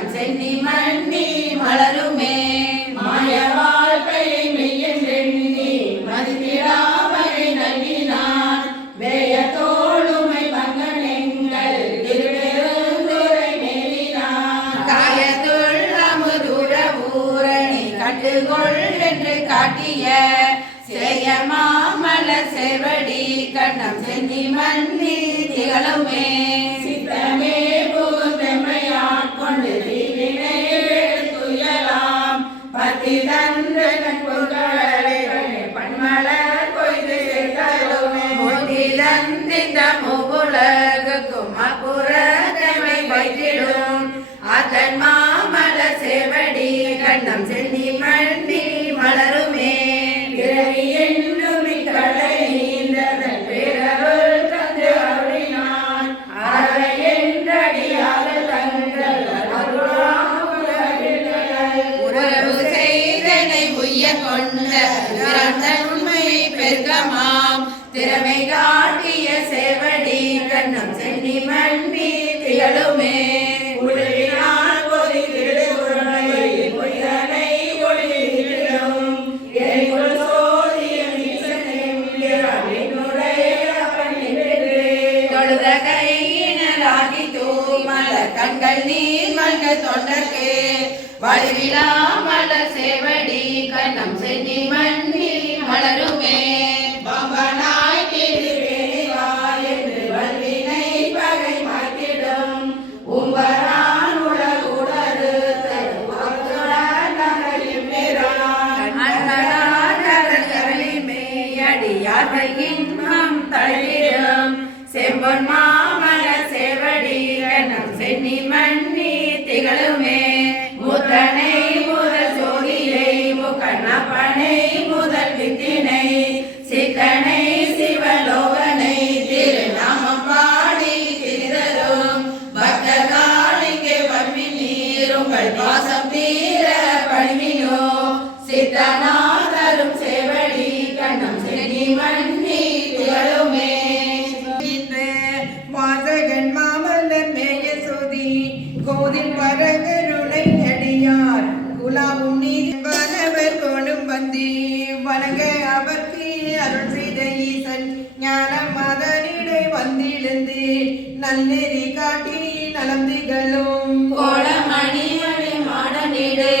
கண்ணம் சென்னி மண்ணி மலருமே மாய வாழ்க்கையை மெய்யென்றெண்ணி மதித்திடாமலை நல்கினான் வேய தோளுமை பங்கனெங்கள் திருப்பெருந்துரை மேலினான் காயத்துள் அமுதுர ஊரணி கண்டுகொள் என்று காட்டிய சேய மாமல செவடி கண்ணம் சென்னி மண்ணி திகழுமே சித்தமே புகுந்தெம்மையாட்கொண்டு தீவினை துயலாம் பத்தி தந்த நட்புகளை பன்மலர் கொய்து சேர்த்தலுமே முத்திலந்திந்த முகுலகுக்கும் அப்புறத்தமை வைத்திடும் அதன் மாமல செவடி கண்ணம் சென்னி மண்ணி மலருமே பிறவி என்னும் இக்கடை நீந்ததன் பேரருள் தந்து அருளினான் அறை என்றடியாக தங்கள் உறவு செய்தனை உய்ய கொண்ட உண்மை பெருக்கமாம் திறமை காட்டிய செவடி கண்ணம் சென்னி மண்ணி திகழுமே உலகினால் பொதித்திடு உருளை பொய்தனை ஒளியிடும் எரிகொள் சோதியம் ஈசனையும் தொழுத கையினராகி தூமல கண்கள் நீர் மல்க தொண்டர்க்கு வடிவிலாமல செவடி கண்ணம் சென்னி மண்ணி மலருமே பம்பனாய் திருவேணிவாய் என்று வல்வினை பகை மாற்றிடும் உம்பரான் உலகுடரு அடியார்கள் இன்பம் தழிரும் செம்பொன் மாமல செவடி கண்ணம் சென்னி மண்ணி திகழுமே முத்தனை முதல் சோதியை முக்கண்ணப்பனை முதல் வித்தினை சித்தனை சிவலோகனை திருநாமம் பாடி திரிதரும் பக்தர்காலிங்கே வம்மி நீருங்கள் பாசம் தீர பணிமினோ சித்தநாதரும் செவடி கண்ணம் சென்னி மண்ணி திகழுமே வாசகன் மாமல்லர் மேய சோதி கோதில் பரகருணை அடியார் குலாவும் நீதிவானவர் கோணும் வந்தி வணங்க அவர்க்கு அருள் செய்த ஈசன் ஞான மதனிடை வந்திழுந்து நல்லெறி காட்டி நலம் திகழும் கோலமணி மணி மாடனிடு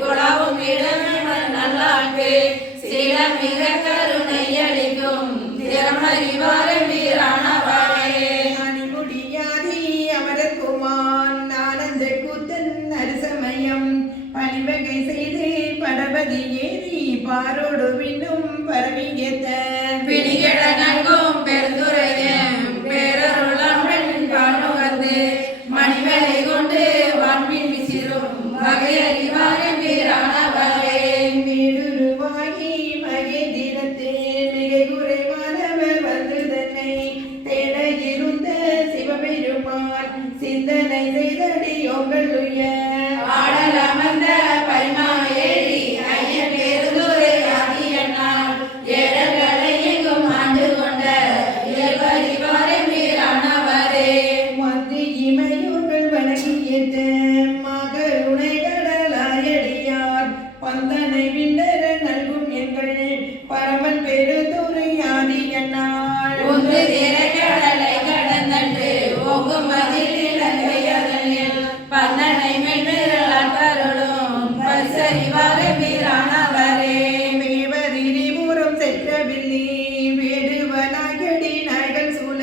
குலாவும் இடங்கள் நல்லாக்கு சில மிக கருணை அளிக்கும் திறமறிவார வீரானவாரே அணிமுடியாதி அமரகுமான் ஆனந்த கூத்தன் அரிசமயம் பணிவகை செய்து படபதி ஏறி பாரோடு விண்ணும் பரவியத்த பிடிகட நல்கும் பெருந்துரையும் பேரருளம்பெண் பானுகந்து மணிவேலை கொண்டு வான்மின் விசிறும் வகையறிவார வீரானவாரே வீடுருவாகி மகேந்திரத்தே மிகை குறைவானவர் வந்து தன்னை தேட இருந்த சிவபெருமான் சிந்தனை செய்தடி உங்கள் ஆடல் அமர்ந்த பரிமாயேறி ஐயன் பெருந்துரை ஆகியனால் ஏடல்களை எங்கும் ஆண்டு கொண்ட இயல்பறிவார வீரானவரே மந்தி இமையுங்கள் வணங்கியத மகருணை கடலாயடியார் பந்தனை விண்டர நல்கும் எங்கள் பரமன் பெருதுரை ஆதியனாள் ஒன்று திரைக்கடலை கடந்தன்று ஓங்கும் மதில் இலங்கையதனில் பந்தனை மென்மிரளால் கருளும் பரிசறிவார வீரானவரே மேவரிபுரம் செற்றவில்லி வேடுவனாகடி நாய்கள் சூழ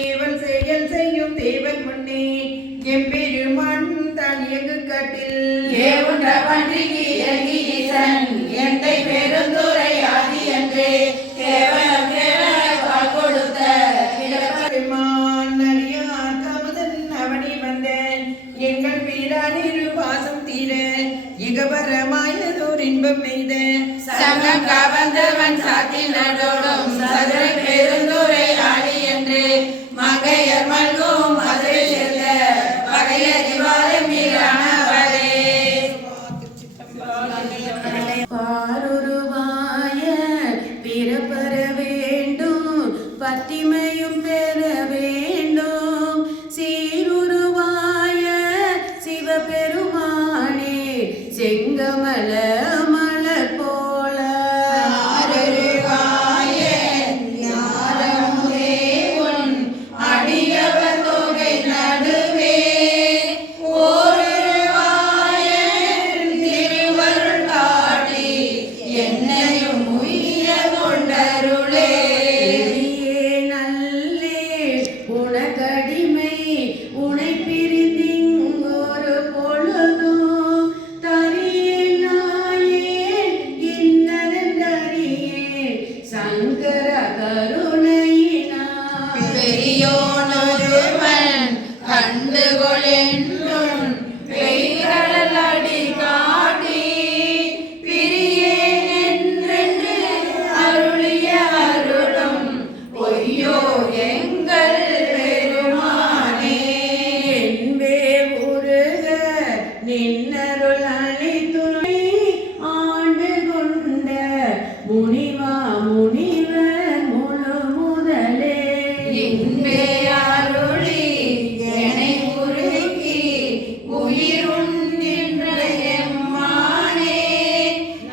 ஏவல் செயல் செய்யும் தேவன் முன்னே எம்பெருமான் தான் இயங்கு காட்டில் ஏவுண்ட பன்றிக்கு இறங்கி ஈசன் எந்தை பெருந்துரை ஆதி என்று கேவலம் கேவலாய் கொடுத்த பெருமான் அறியார் கமுதன் அவனி வந்த எங்கள் வீரானிரு பாசம் தீர இகபரமாயதோர் இன்பம் எய்த சங்கம் கவர்ந்தவன் சாத்தில் நடோடும் சதுரை பெருந்துரை ஆடி என்று மங்கையர் மல்கும் மதுரை சேர்ந்த பகையறிவார மீறானவரே பாருருவாய பிறப்பெற வேண்டும் பத்திமையும் பெற வேண்டும் சீருருவாய சிவபெருமான் கண்டுகொளென்றும் பெய்கடல் அடி காட்டி பிரியேன் என்றென்று அருளிய அருளும் பொய்யோ எங்கள் பெருமானே. என்பே உருக நின்னருள் அளித்துணை ஆண்டு கொண்ட முனிவா முனிவர் முழு முதலே இன்பே அருளி என்னை உருக்கி உயிருண்கின்ற எம்மானே.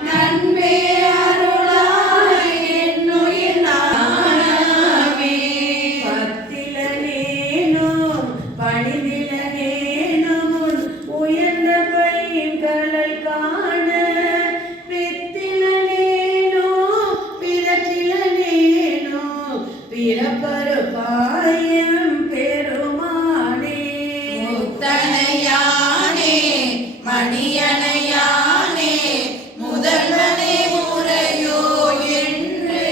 நன்பே அருளாய் என்னுயிர் நாணமே. பத்திலனேனோ பணிதிலனேனோ உயர்ந்த பைங்கடல் காண பித்திலனேனோ பிறத்திலனேனோ பிறப்பரு பாயம் பெருமானே. முத்தனையானே மணியனையானே முதல்வனே முறையோ என்று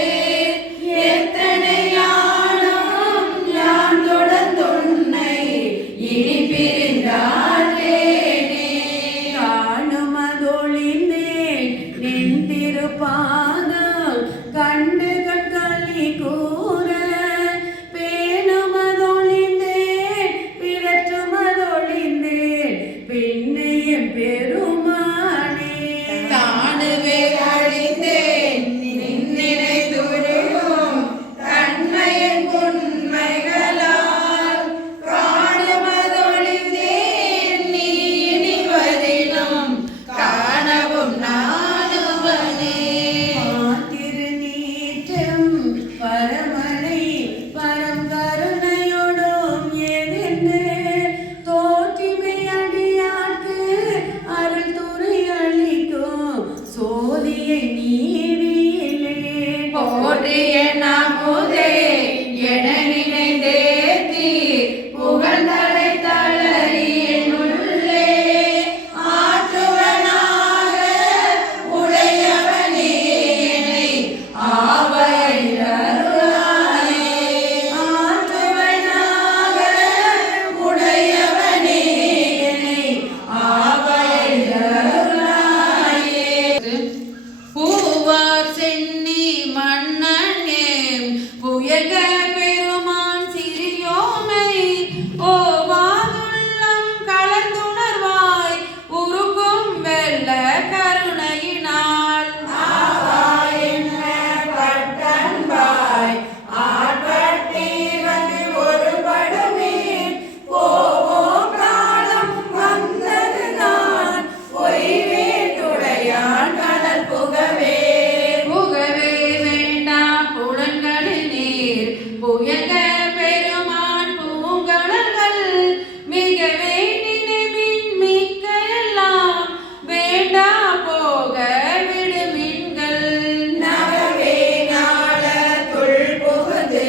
எத்தனையானும் யான் தொடர்ந்துன்னை இனி பிரிந்தாற்றேனே. காணுமதொழிந்தேன் நின் திருப்பாதம் கண்டு கண்களி கூற பேணுமதொழிந்தேன் பிறற்றுமதொழிந்தேன் பின்னைய பெருமானே. தானுவே அழிந்தேன் நின்னினை துருவும் தன்மையின் உண்மைகளால் காணுமதொழிந்தேன் நீ இனி வரினும் காணவும் நானுவனே. திருநீற்றம் பரமனை பரங்கருணையோடும் எதிர்ந்து தோற்றிமை அடியார்க்கு அருள் துறை அளிக்கும் சோதியை நீரிலே போற்றிய நமுதே என நினைந்தேத்தி புகழ்ந்தலை தளரி என்னுள்ளே ஆற்றுவனாக உடையவனே என்னை ஆவயிரருளாயே. ஆற்றுவனாக உடையவனே என்னை ஆவயிரருளாயே. பூவார் சென்னி மன்னனே புயக பெருமான் சிறியோமை ஓவாதுள்ளம் கலந்துணர்வாய் உருகும் வெள்ள கருணையினால் பட்டன்பாய் ஆட்பட்டி வந்து ஒரு படுமே போவோம் காலம் வந்தது நான் பொய்வே துடையான் கடல் புகவே. புகவே வேண்டா புலன்களில் நீர் புயக பெருமான் பூங்கடல்கள் மிகவே நினைவின் மிக்க எல்லாம் வேண்டா போக விடுமின்கள். நகவே நாளத்துள் புகுந்து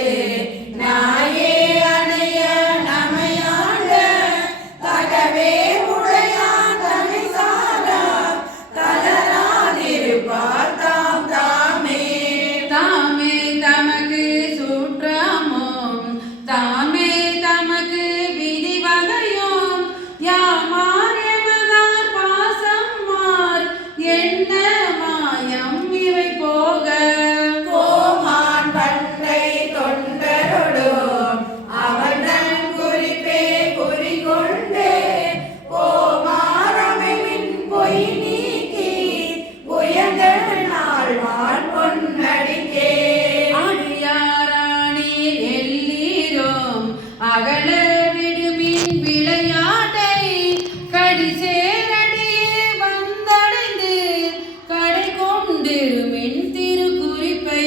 நாயே அணைய நமையாள தகவே உடையான் தமை சாரா தளராதிருப்பார் தாம் தாமே. தாமே தமக்கு சுற்றமும் தாமே தமக்கு விதி வகையும் யாமார் எமதார் பாசம்மார் என்ன மாயம் இவை போக. கோமான் பண்டை தொண்டரொடும் அவர்தன் குறிப்பே குறிகொண்டு கோமாரமைவின் பொய் நீக்கி உயர்ந்தள் நாள்வான் பொன்னடிக்கே. அடியாரானீர் எல்லீரும் அகல விடுமின் விளையாட்டை கடிசேரடியே வந்தடைந்து கடை கொண்டிருமின் திருக்குறிப்பை.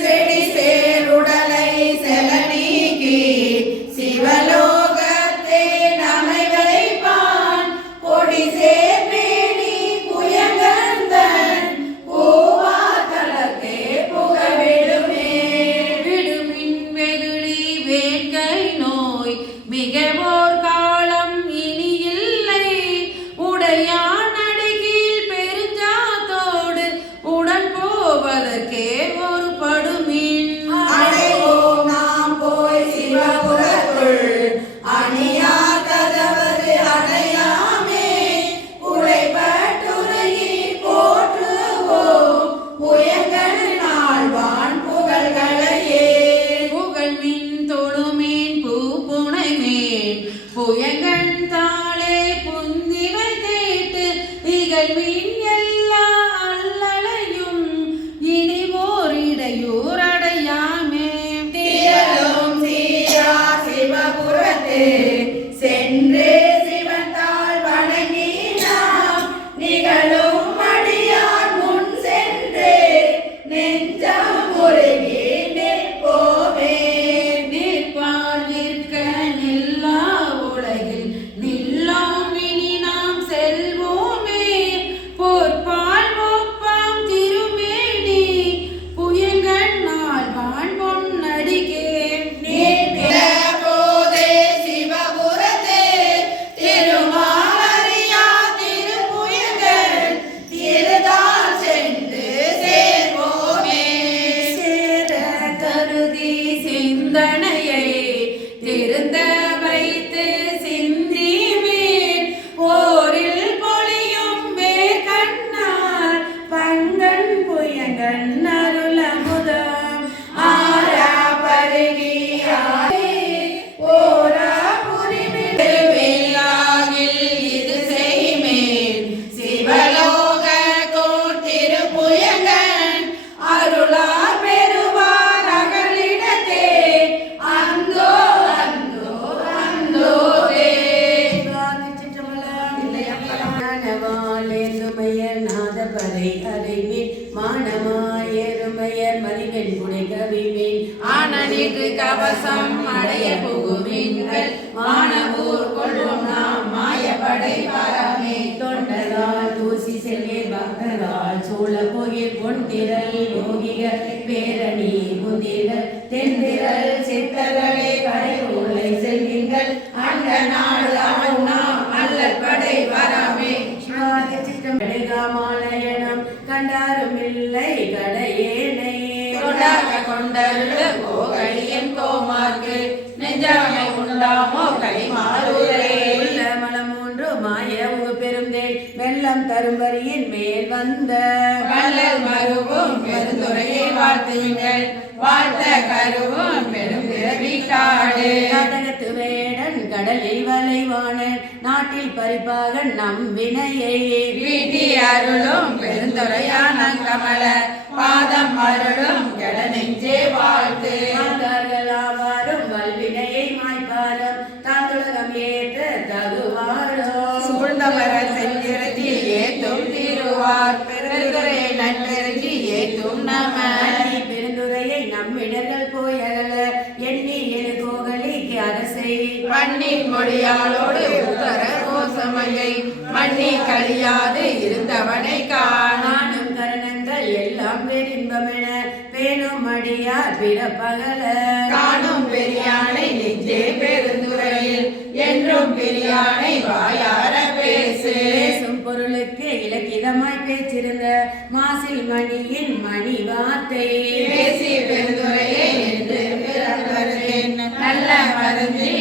செடி சேருடலை செல நீக்கி சிவலோகத்தே நமை வைப்பான் கொடி சேர்மேனி புயங்கந்தன் பூவாதலத்தே புகவிடுமே. விடுமின் வெகுளி வேட்கை நோய் மிகவோர் காலம் இனி இல்லை உடையான் அடிகீழ் பெருஞ்சாத்தோடு உடன் போவதற்கே ஒரு படுமின். அடைவோம் நாம் போய் சிவபுரத்துள் அணியார் புயங்கன் தாளே புந்திவை தேட்டு இகழ்வின் எல்லா அல்லலையும் இனி ஓரிடையூர் அடையாமே. திரளும் சீரா சிவபுரத்து சென்று சிவன் தாள் வணங்கி நாம் நிகழும் அடியார் முன் சென்று நெஞ்சம் உருகி நிற்போமே. நிற்பார் நிற்க நில்லா உலகில் நில்லாம் இனி நாம் செல்வோமே. பொற்பால் ஒப்பாம் திருமேனி புயங்கன் நாள்வான் பொன்னடிகே. நிற்கிற போதே சிவபுரத்து திருமாலறியா திருப்புயங்கள் திருதாள் சென்று சேர்வோமே. சேர கருதி சிந்தனையை திருந்த வைத்து சிந்திமேன் போரில் பொழியும் வேகண்ணார் பங்கன் புயங்கன் அருளமுதம் ஆரா பருகி ஆரே ஓரா புரிவில் திருவிழாவில் இது செய்மேன் சிவலோக கோர் திருப்புயங்கன் அருளார் பெறுவார் அகலிடத்தே அந்தோ அந்தோ அந்தோவே. ஞானவாளேந்துமையர் நாதபதை அறிவின் மானமாயருமையர் மதிவெண் குடை கவிமேன் ஆனனிக்கு கவசம் அடைய புகுவீங்கள் மானவூர் கொள்ளும் நாம் மாயப்படை வரமே. தொண்டரால் தூசி செல்லே பக்தரால் சூழ போகில் பொன்திரல் யோகிக பேரணி முந்திர தென்திரல் சித்தர்களே கடை உள்ள செல்வீங்கள் அந்த நாடு ஆளுனா அல்லல் படை வரமே. மாலயனம் கண்டாரும் இல்லை கடையேனை கொண்டாக கொண்டருள கோகழியன் கோமார்க்கு நெஞ்சாமை உண்டாமோ கைமாறுரே. உள்ள மலம் மூன்று மாய உகு பெருந்தேள் வெள்ளம் தரும்பரியின் மேல் வந்த வள்ளல் மருவும் பெருந்துரையை வாழ்த்துங்கள் வாழ்த்த கருவும் பெரும் பிறவி காடு. நாடகத்து வேடன் கடலில் வளைவாணன் நாட்டில் பறிப்பாக நம் வினையை வீட்டி அருளும் பெருந்துரையான கமல பாதம் அருளும் கெட நெஞ்சே வாழ்த்து. மாந்தார்களாவாரும் வல்வினையை மாய்ப்பாரும் தாத்துலகம் ஏற்ற தகுவாரோ சூழ்ந்தவர செல்லிறத்தில் ஏத்தும் திருவார் பெருந்துரையை நன்றி ஏத்தும் நம. பெருந்துரையை நம்மிடர்கள் போயகல எண்ணி எழு கோகலிக்கு அரசை மண்ணின் மொழியாளோடு உத்தர கோசமையை மண்ணி கழியாது இருந்தவனை காணானும் கரணங்கள் எல்லாம் பெரின்பமென பேணும் அடியார் பிறப்பகல காணும் பெரியானை நெஞ்சே பெருந்துரையில் என்றும் பெரியானை வாயார பேசு. பேசும் பொருளுக்கு இலக்கிதமாய் பேச்சிருந்த மாசில் மணியின் மணி வார்த்தை பேசி பெருந்துரையை என்று பிறந்தவர்களின் நல்ல மருந்தி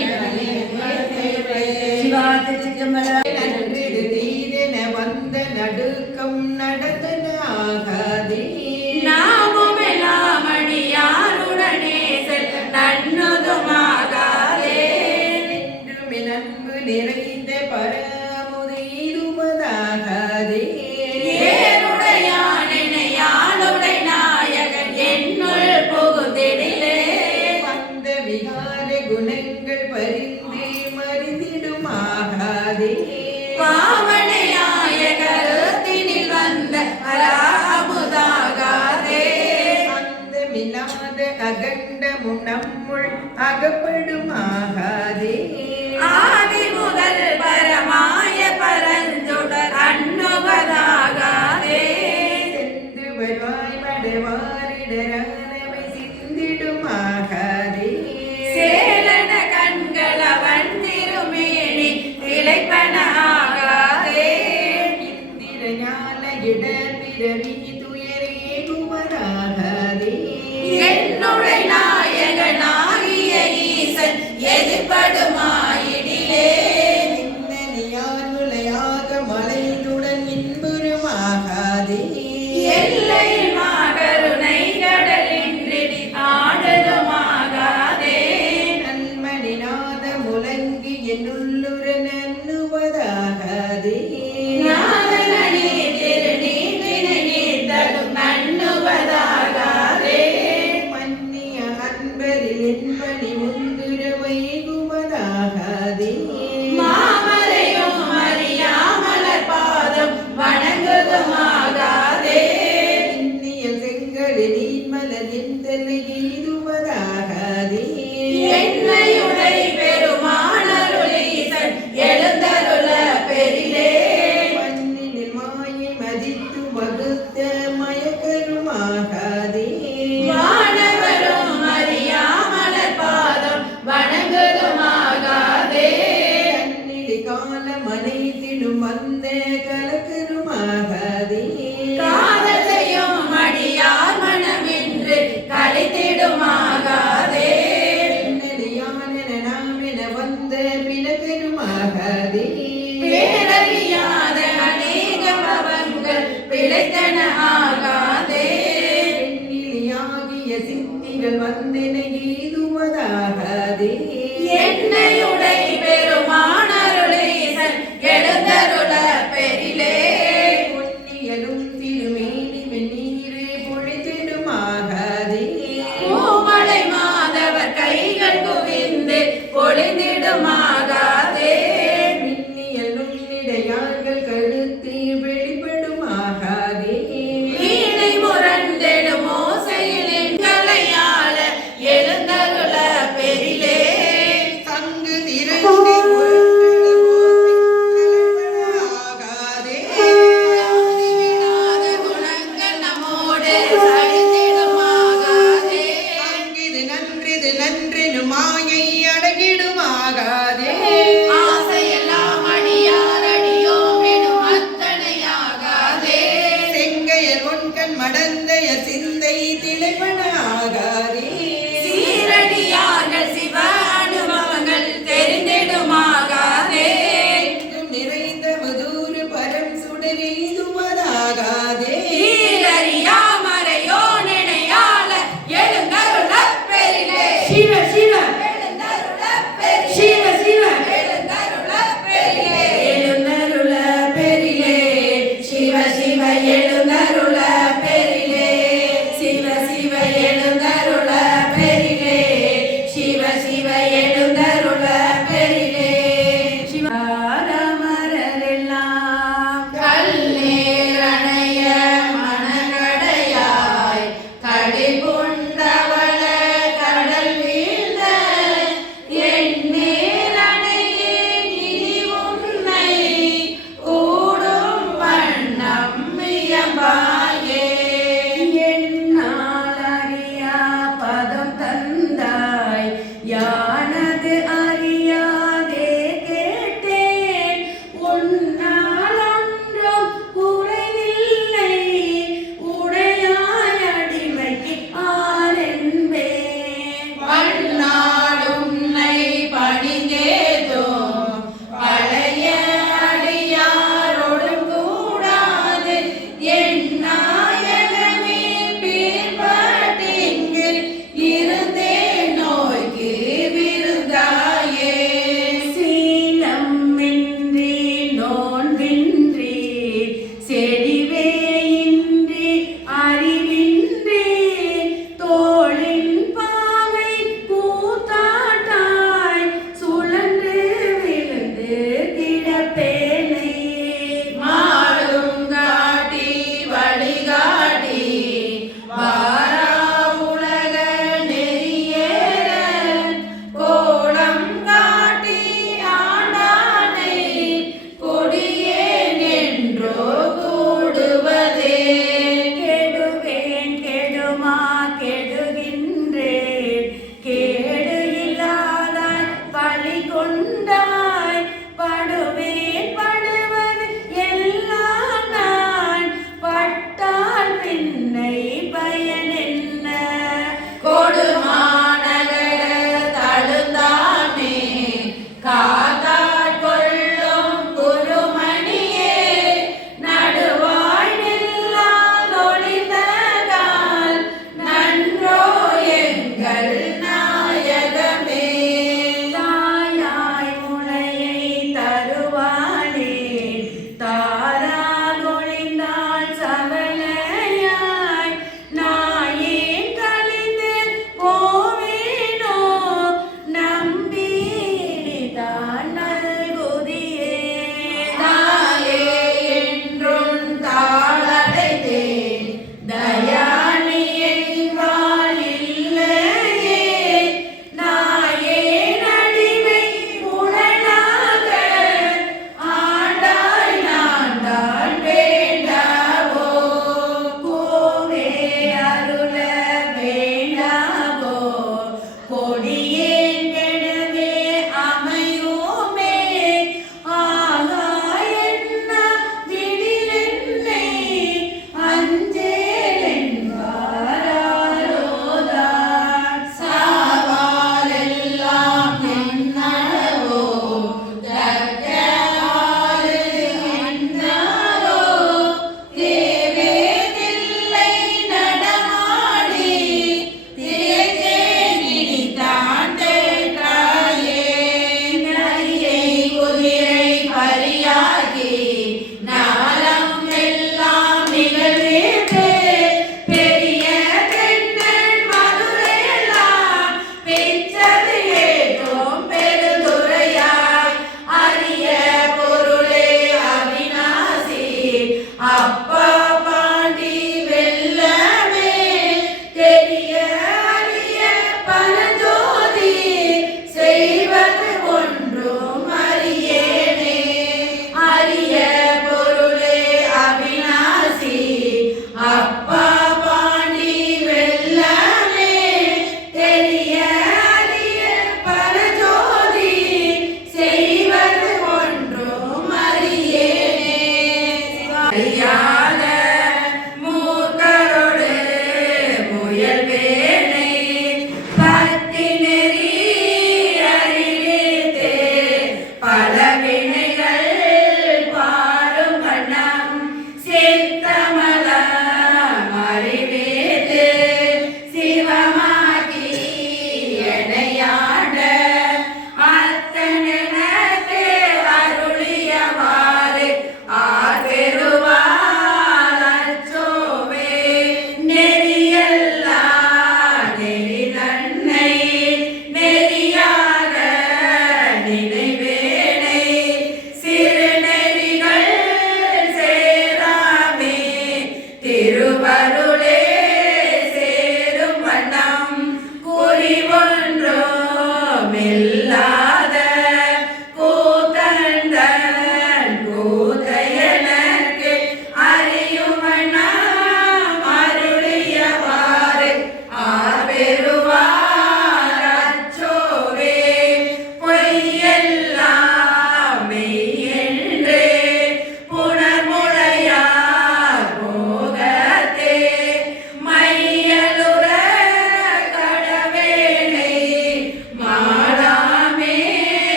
சிவாதி சிதம்பர நன்றிடு தீதென வந்த நடுக்கம் நடந்தனாகாதே. நாமுமெல்லாம் அடியாருடனே செல் நன்னதுமாகாதே. என்றும் நன்பு நிறைந்த பரமுதீதுமதாகாதே. ஏருடையானை நாயகன் என்னுள் புகுதிடிலே வந்த விகார குணங்கள் பரிந்து மறிந்திடுமாகாதே. பாவனையாய கருத்தினில் வந்த அராமுதாகாதே. அந்த மில்லாத அகண்ட முன்னம்முள் அகப்படுமாகாதே. ஆதி முதல் பரமாய பரஞ்சுடர் அன்னுவதாகாதே. சென்று வருவாய் மடவாரிடரானவை சிந்திடுமாகாதே. சேலன கண்களவன் திருமேனி திளைப்பன ஆகாதே. இந்திர ஞான இட பிறவி துயரேகுவதாகாதே. என்னுடைய நாயகனாகிய ஈசன் எதிர்படுமாயிடிலே. நின்னனியார் நுழையாக மலைதுடன் இன்புறுமாகாதே. எல்லையில் மாகருணை கடலின்றி ஆடலுமாகாதே. நன்மணிநாத முழங்கி என்னுள்ள நீயும் வந்து கலக்கருமாகாதே காதல் செய்யும் அடியார் மனமின்று கலைத்திடுமாகாதே வந்து பிளக்கருமாகாதே பேரறியாத அநேக பவங்கள் பிழைத்தன ஆகாதே பெண்ணிலியாகிய சித்திகள் வந்தென ஏதுவதாகாதே என்னையுடை பெருமானருளீசன் எழுந்தருள பெரிலே பொன்னியலும் திருமேனி வெந்நீரே பொழித்திடுமாகாதே பூமலை மாதவர் கைகள் குவிந்து பொழிந்திடுமாகாதே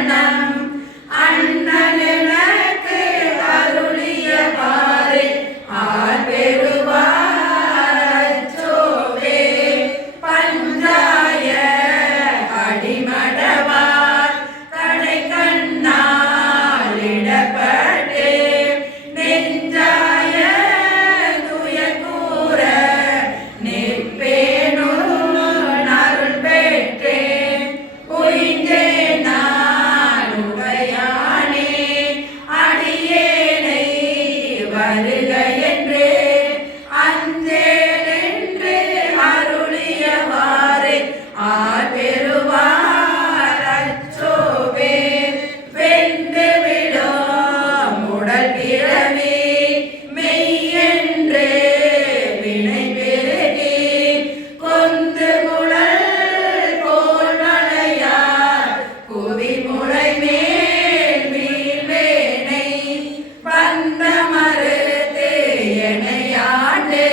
வண்ணம் அண்ணன் எனக்கு அருளியவாறு ஆர் பெறுவார் அச்சோவே பஞ்சாய அடிமடவார் கடை கண்ணால் இடப்பட்டு நெஞ்சாய துயர் கூற நிற்பேனோ அருள் பெற்றேன் உயின்றேன் நான் உடையானே அடியேனை வருக என்று அஞ்சேன் என்று அருளியவாறு ஆர் பெறுவார் அச்சோவே வெந்து விடும் உடல் பிறவி மெய்யென்று வினை பெருகி கொந்து குழல் போல் வளையார் குவி முளை மேல் வீழ்வேனை பந்த மறுத்து எனையாண்டு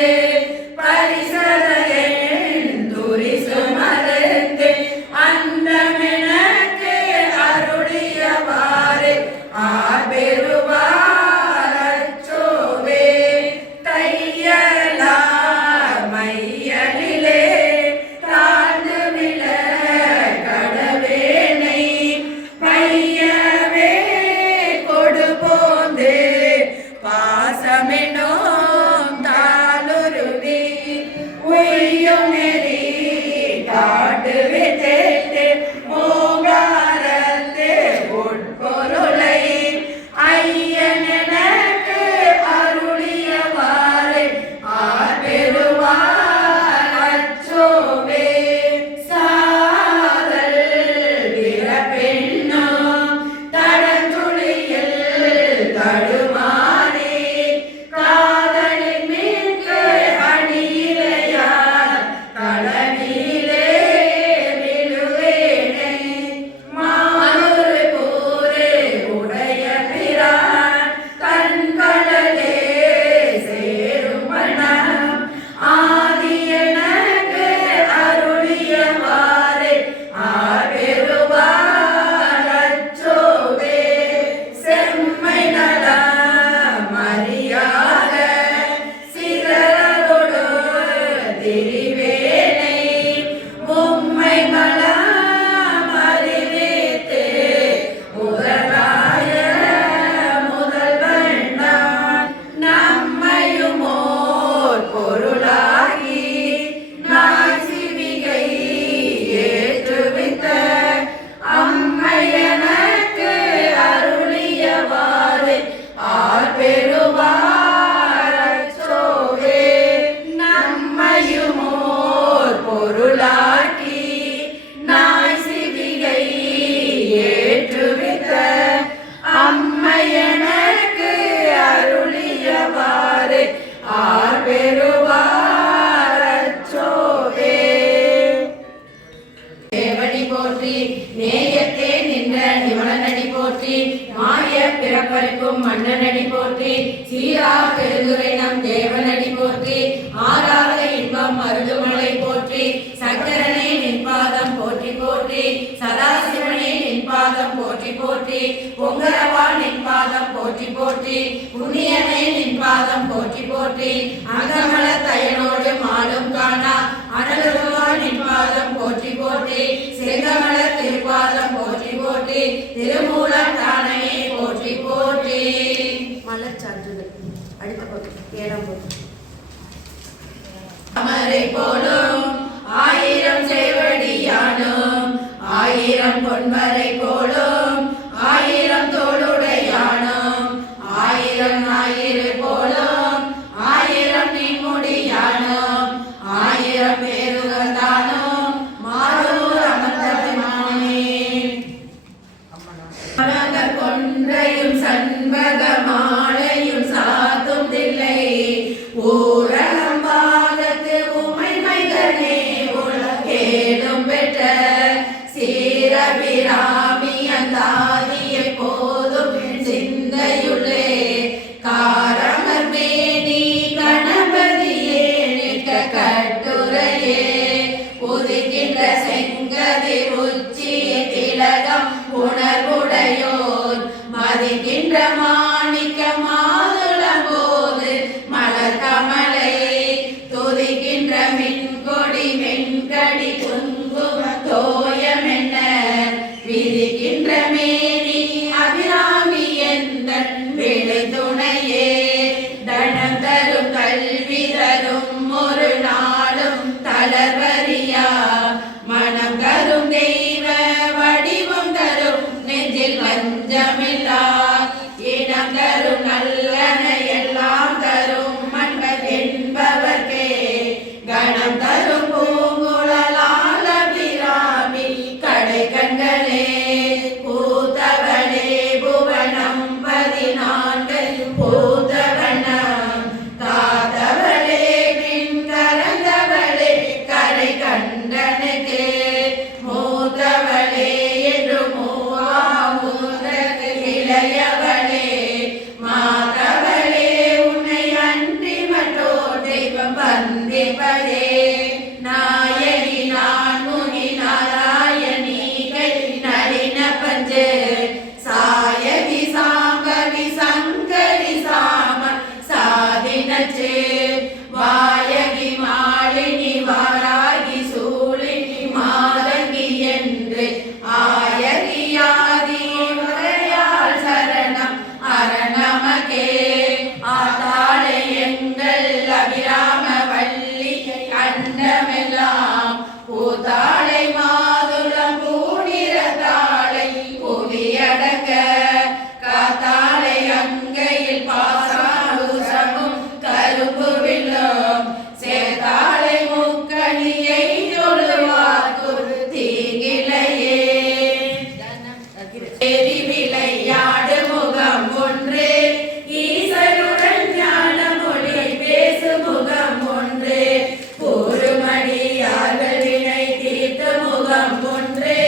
பரிசரையன் துரிசு மறுத்து அந்தமெனக்கு அருளியவாறு ஆர் பெறுவார் அச்சோவே தையலார் மையலிலே தாழ்ந்து விழ கடவேனை பையவே கொடு போந்து பாசமெனோம் தாளுருவி உய்யும் நெறி காட்டு வித்தேட்டு ஓங்காரத்து உட்பொருளை ஐயன் எனக்கு அருளியவாறு ஆர் பெறுவார் அச்சோவே சாதல் பிறப்பெண்ணும் தடந்துளியில் தடுமாறி காதலின் மீட்கு அணியிலையார் களனிலே விழுவேனை மானூறு கூறு உடைய பிரான் கண்களே சேரும் வண்ணம் ஆதி எனக்கு அருளியவாறு ஆர் பெறுவார் அச்சோவே செம்மை நலம் அறியாத சிறரோடு திரிவேனை உம்மை மலம் அறிவித்து முதலாய முதல்வன் நான் நம்மையுமோர் பொருளாகி நாய் சிவிகை ஏற்றுவித்த அம்மை எனக்கு அருளியவாறு ஆர் பெறுவார் அச்சோவே நம்மையுமோர் பொருளாக்கி நாய் சிவிகை ஏற்றுவித்த அம்மை எனக்கு அருளியவாறு ஆர் பெறுவார் அச்சோவே தேவடி போற்றி நேயத்தே நின்ற நிமலனடி போற்றி மாய பிறப்பருக்கும் மன்னனடி போற்றி சீரா பெருந்துரை நம் தேவனடி போற்றி ஆறாத இன்பம் அருளுமலை போற்றி சக்கரனே நின்பாதம் போற்றி போற்றி சதாசிவனே நின்பாதம் போற்றி போற்றி பொங்கரவா நின்பாதம் போற்றி போற்றி புண்ணியனே நின்பாதம் போற்றி போற்றி அங்கமல தயனோடு மாடும் காணா அனலுருவா நின்பாதம் போற்றி போற்றி செங்கமல திருப்பாதம் போற்றி போற்றி திருமூல தானையே போற்றி போற்றி மலர் சான்றுகள் அடுத்த பக்கம் 7ஆம் பக்கம் அமரை போலும் 1000 சேவடியானும் 1000 பொன்வரை போலும் 1000 தோளுடையானும் 1000 ஞாயிறு போலும் 1000 நீன்முடியானும் 1000 பேருகந்தானும் மாறூர் அமர்ந்தவனானே மரகர் கொன்றையும் சண்பக மாலையும் சாத்தும் தில்லை ஊரகம் பாகத்து உமைமைகனே உலகேடும் பெற்ற சீரபிராமி அந்தாதிய போதும் சிந்தையுள்ளே காரமர் மேனி கணபதியே நிற்க கட்டுரையே உதிக்கின்ற செங்கதிர் உச்சிய திலகம் உணர்வு சிரிக்கின்ற மேனி அபிராமி எந்தன் வேலை துணையே தனம் தரும் கல்வி தரும் ஒரு நாளும் தளர்வரியா மனம் தரும் தெய்வ வடிவம் தரும் நெஞ்சில் வஞ்சமில்லா இனம் தரும் நல்லன எல்லாம் தரும் மன்னர் என்பவர்க்கே கணம் தரும் பூங்குழலால் அபிராமி கடை கண்களே பூத்தவளே புவனம் 14 பூத்தவனம் காத்தவளே பின் கரந்தவளே கரை கண்டனுக்கே மூத்தவளே என்று மூவாமுதற்கு இளையவளே மாதவளே உன்னை அன்றி மற்றோர் தெய்வம் வந்திப்பதே நாயகி நான் முனி நாராயணி கை நளின பஞ்சு சாயகி சாம்பவி சங்கரி சாம சாதினச்சு வாயகி மாலினி வாராகி சூழினி மாதங்கி என்று ஆயகியாதி முறையால் சரணம் அரணமகே ஆத்தாளை எங்கள் அபிராம வள்ளி கண்டமெல்லாம் பூத்தாளை மாதுளம் பூநிறத்தாளை புவியடங்க காத்தாளை அங்கையில் பாசாலுசமும் கரும்பு வில்லும் சேர்த்தாளை முக்கணியை தொழுவார்க்கு தீங்கிலையே எரி விளையாடு முகம் ஒன்று ஈசனுடன் ஞான மொழி பேசு முகம் ஒன்று கூறுமடியார்கள் வினை தீர்த்த முகம் ஒன்று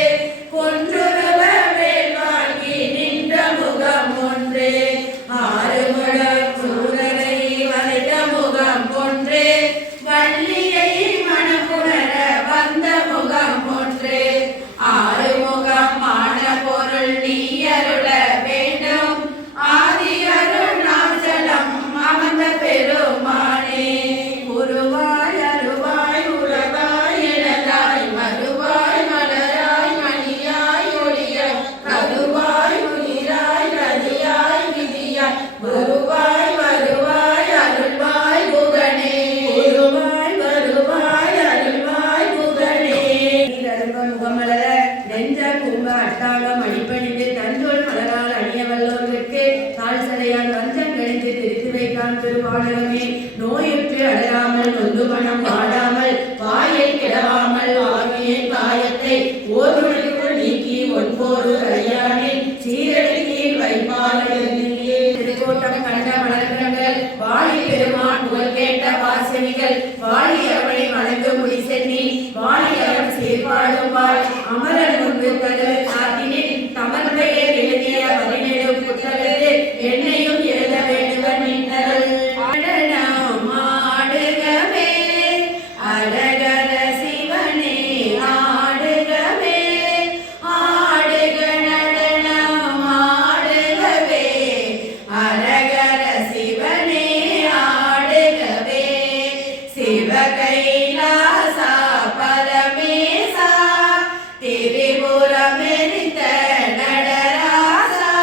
கொன்றுருவ வேல் வாங்கி நின்ற முகம் ஒன்று ஆறுமுழ சூரரை வளைத்த முகம் ஒன்று வள்ளியை மனப்புணர வந்த முகம் ஒன்று ஆறுமுகமான பொருள் நீ அருள வேண்டும் ஆதி அருணாச்சலம் அமர்ந்த பெருமானே உருவாய் அருவாய் உறவாய் இழந்தாய் மறுவாய் மலராய் மணியாய் ஒளியாய் கருவாய் உயிராய் கதியாய் விதியாய் குருவாய் வருவாய் அருள்வாய் புகனே உருவாய் வருவாய் அருள்வாய் புகனே முகமலர நெஞ்ச கும்ப அட்டாகம் அடிப்பணிந்து தஞ்சோல் மலரால் அணிய வல்லோர்களுக்கு தாழ் சதையால் வஞ்சம் கழித்து திருத்தி வைக்கான் திருவாளகமே நோயுற்று அடராமல் நொந்து மனம் வாடாமல் வாயை கிடவாமல் ஆகிய காயத்தை ஓருக்குள் நீக்கி ஒன்போரு கல்யாணில் சீரடியில் வைப்பாளர் திருக்கோட்டம் கண்ட மலர்கங்கள் வாழி பெருமான் புகழ் கேட்ட வாசனிகள் வாழி அவளை வணங்கு முடி சென்னி வாழி அவன் சீர்பாடும் வாழ் அமரர் முன்பு கதவு சாத்தினில் தமர் பெயர் எழுதிய 17 புத்தகத்தில் என்னையும் எழுத வேண்டுவன் நின்றல் ஆடனம் ஆடுகவே அழகர சிவனே ஆடுகவே ஆடுக நடனம் ஆடுகவே அழகர சிவனே ஆடுகவே சிவ கைலாசா பரமேசா திரிபுரமெரித்த நடராசா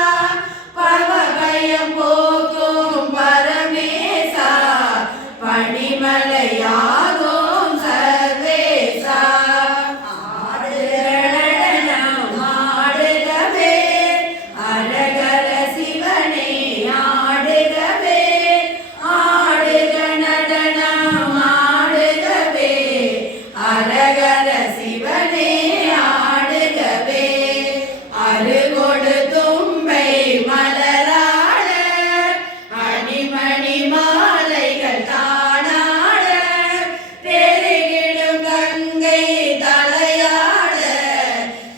பவபயம் போக்கும் பரமேசா பணிமலையாகும் சர்வேசா ஆடுகளனம் ஆடுகவே அழகர சிவனே ஆடுகவே ஆடுக நடனம் ஆடுகவே அழகர சிவனே ஆடுகவே அருகொடு தும்பை மலராட அணிமணி மாலைகள் தானாட பெருகிடும் கங்கை தலையாட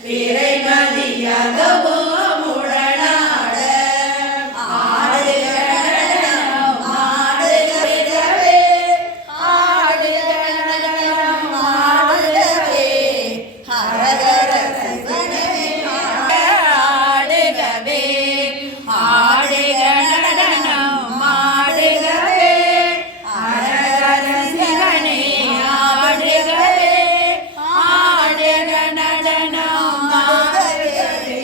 பிறை மதியகவோ முழனாட ஆடுக நடனம் ஆடுகவே ஆடுக நடனம் ஆடுகவே ஹரஹர சிவனே ஆடுகவே ஆடுக நடனம் ஆடுகவே ஹரஹர சிவனே ஆடுகவே ஆடுக நடனம் ஆடுகவே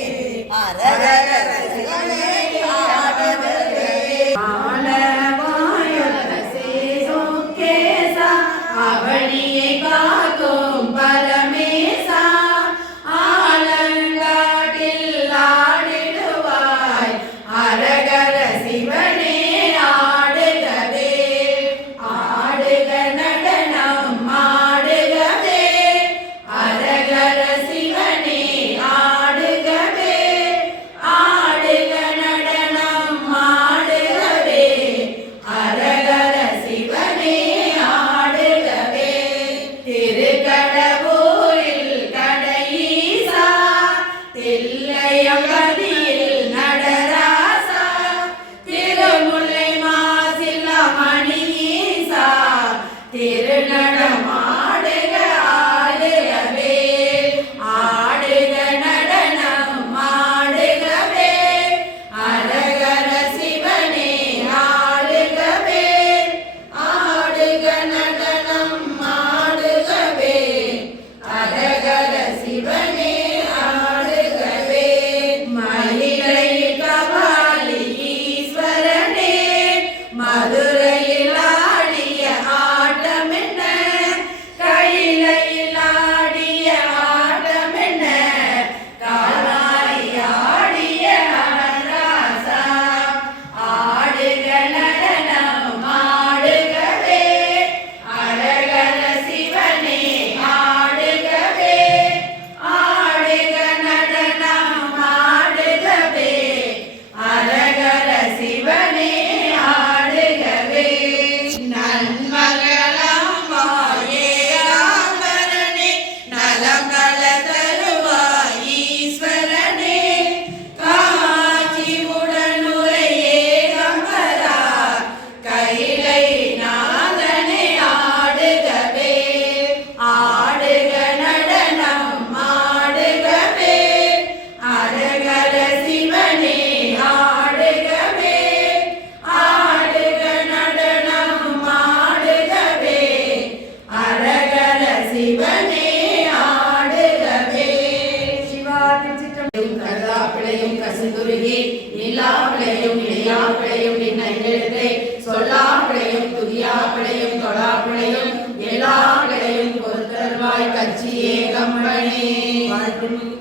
கருதா பிழையும் கசிந்துருகி நிலா பிழையும் இணையா பிழையும் நின்னெழுத்தை சொல்லா பிழையும் துதியா பிழையும் தொழா பிழையும் எல்லா பிழையும் பொறுத்தருவாய் கட்சியே கம்பனே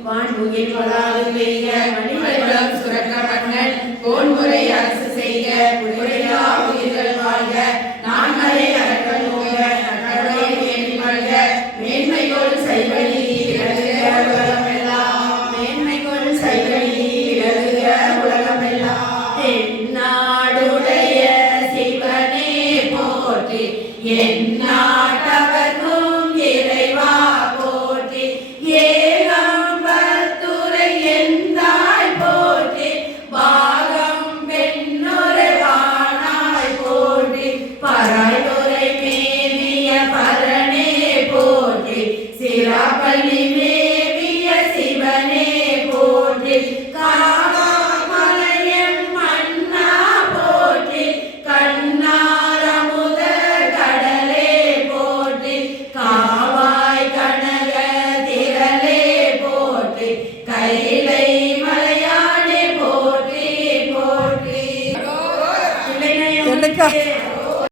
வான்முகில் வளாது பெய்க மணிமண்டலம் சுரக்க மன்னன் கோன்முறை அரசு செய்க முறையா உயிர்கள் வாழ்க நான்மறை அறக்கல் ஓக நற்கருணை வேண்டி மல்க மேன்மைகொள் சைவ நீதி விளங்குக உலகமெல்லாம் மேன்மைகொள் சைவ நீதி விளங்குக உலகமெல்லாம் எந்நாடுடைய சிவனே போற்றி எந்நாட்டவர்க்கும் இறைவா போற்றி ஏகம்பத்துரை எந்தாய் போற்றி பாகம் பெண்ணுரை வானாய் போற்றி பராய்துரை மேவிய பரனே போற்றி சிராப்பள்ளி மேவிய சிவனே போற்றி காமலையன் மன்னா போற்றி கண்ணாரமுத கடலே போற்றி காவாய் கனக திரளே போற்றி கை